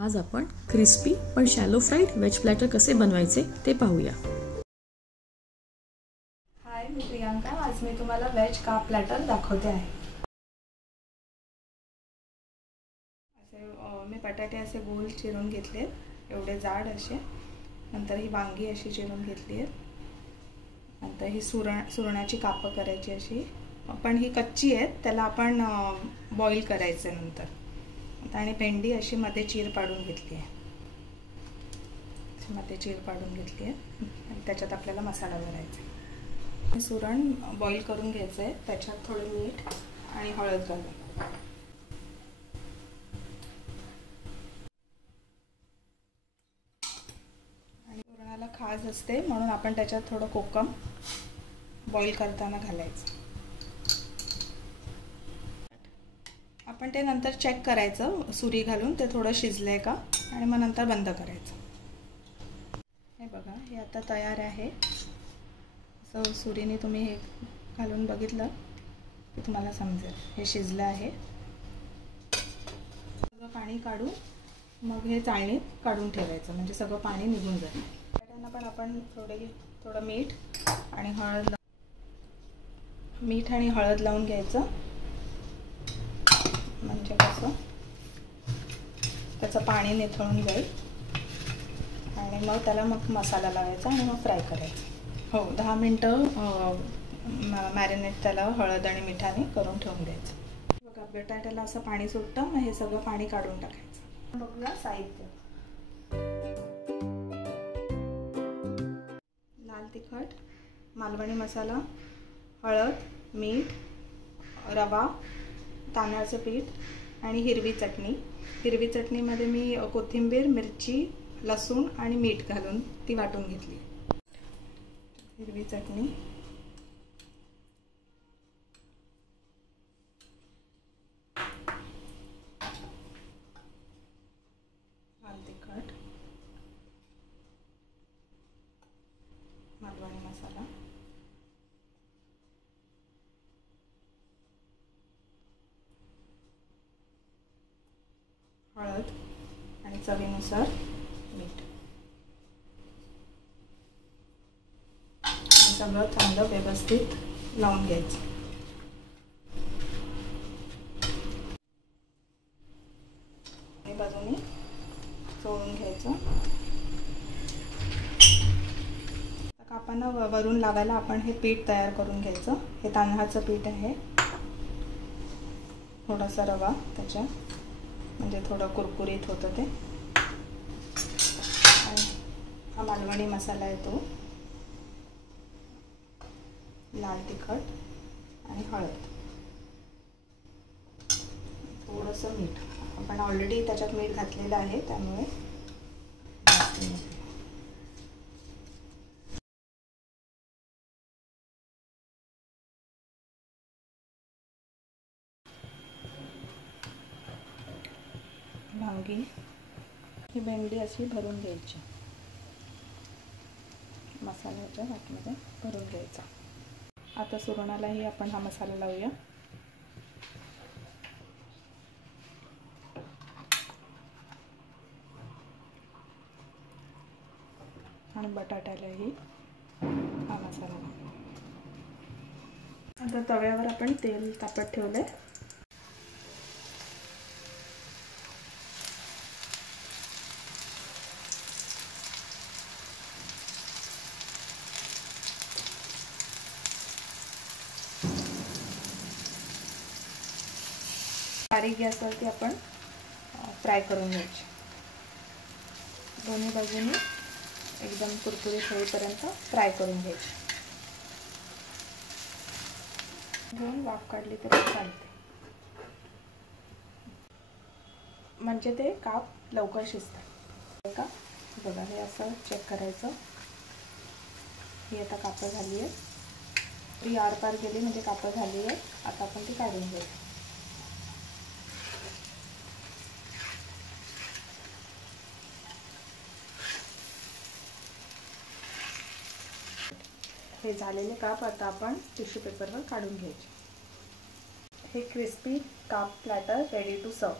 आज आपण क्रिस्पी पण शॅलो फ्राईड वेज प्लॅटर कसे बनवायचे ते पाहूया। हाय, मी प्रियांका। आज मी तुम्हाला वेज कार्ब प्लॅटर दाखवते आहे। मी बटाटे असे गोल चिरून घेतले, एवढे जाड असे। नंतर ही वांगी अशी चिरून घेतली आहे। नंतर ही सुरणाची कापं करायची अशी, पण ही कच्ची आहेत, त्याला आपण बॉईल करायचं नंतर। आणि भेंडी अशी मध्ये चीर पाडून घेतली आहे, मध्ये चीर पाडून घेतली आहे आणि त्याच्यात आपल्याला मसाला भरायचा। हे सुरण बॉईल करून घ्यायचं आहे, त्याच्यात थोडं मीठ आणि हळद घालून। आणि सुरणाला खाज असते म्हणून आपण त्याच्यात थोडं कोकम बॉईल करताना घालायचं। आपण ते नंतर चेक करायचं सुरी घालून, ते थोडं शिजलंय का, आणि मग नंतर बंद करायचं। हे बघा, हे आता तयार आहे। असं सुरीने तुम्ही हे घालून बघितलं की तुम्हाला समजेल हे शिजलं आहे। सगळं पाणी काढून मग हे चाळणीत काढून ठेवायचं, म्हणजे सगळं पाणी निघून जाईल। बटाट्यांना पण आपण थोडं मीठ आणि हळद लावून घ्यायचं, म्हणजे कसं त्याचं पाणी निथळून जाईल। आणि मग त्याला मसाला लावायचा आणि मग फ्राय करायचं। हो, 10 मिनटं मॅरिनेट त्याला हळद आणि मिठाने करून ठेवून द्यायचं। बघा, बटाट्याला असं पाणी सुटतं, मग हे सगळं पाणी काढून टाकायचं। बघूया साहित्य। लाल तिखट, मालवणी मसाला, हळद, मीठ, रवा, तांदळाचं पीठ आणि हिरवी चटणी। हिरवी चटणीमध्ये मी कोथिंबीर, मिरची, लसूण आणि मीठ घालून ती वाटून घेतली। हिरवी चटणी, लाल तिखट, मालवणी मसाला, हळद आणि चवीनुसार मीठ। सगळं चांगलं व्यवस्थित लावून घ्यायचं। आणि बाजूने चोळून घ्यायचं। कापांना वरून लावायला आपण हे पीठ तयार करून घ्यायचं। हे तांदळाचं पीठ आहे, थोडासा रवा त्याच्यात, म्हणजे थोडं कुरकुरीत होतं ते। आणि हा मालवणी मसाला आहे तो, लाल तिखट आणि हळद, थोडंसं मीठ। आपण ऑलरेडी त्याच्यात मीठ घातलेलं आहे, त्यामुळे वांगी, ही भेंडी अशी भरून घ्यायची, मसाल्याच्या वाटीमध्ये भरून घ्यायचा। आता सुरणालाही आपण हा मसाला लावूया। आणि बटाट्यालाही हा मसाला लावूया। आता तव्यावर आपण तेल तापत ठेवलंय। बारीक गॅसवरती आपण फ्राय करून घ्यायची, दोन्ही बाजूनी एकदम कुरकुरीत होईपर्यंत फ्राय करून घ्यायची। घेऊन वाफ काढली तरी चालते, म्हणजे ते काप लवकर शिजतात। का बघा, हे असं चेक करायचं। ही आता कापं झाली आहे, ती आरपार गेली म्हणजे कापं झाली आहे। आता आपण ती काढून घ्यायची। हे झालेले काप आता आपण टिश्यू पेपरवर काढून घ्यायचे। हे crispy carb platter ready to सर्व।